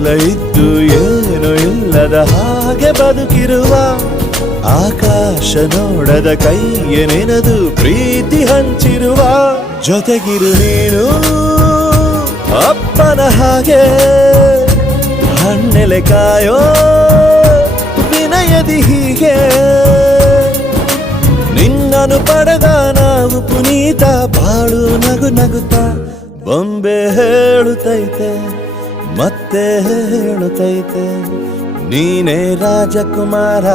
ಎಲ್ಲ ಇದ್ದು ಏನು ಇಲ್ಲದ ಹಾಗೆ ಬದುಕಿರುವ ಆಕಾಶ ನೋಡದ ಕೈಯ ನೆನೆದು ಪ್ರೀತಿ ಹಂಚಿರುವ ಜೊತೆಗಿರು ನೀನು ಅಪ್ಪನ ಹಾಗೆ ಹಣ್ಣೆಲೆ ಕಾಯೋ ವಿನಯದಿ ಹೀಗೆ ನಿನ್ನನು ಪಡೆದ ನಾವು ಪುನೀತ ಬಾಳು ನಗು ನಗುತ್ತಾ ಬೊಂಬೆ ಹೇಳುತ್ತೈತೆ ಮತ್ತೆ ಹೇಳುತ್ತೈತೆ ನೀನೇ ರಾಜಕುಮಾರ.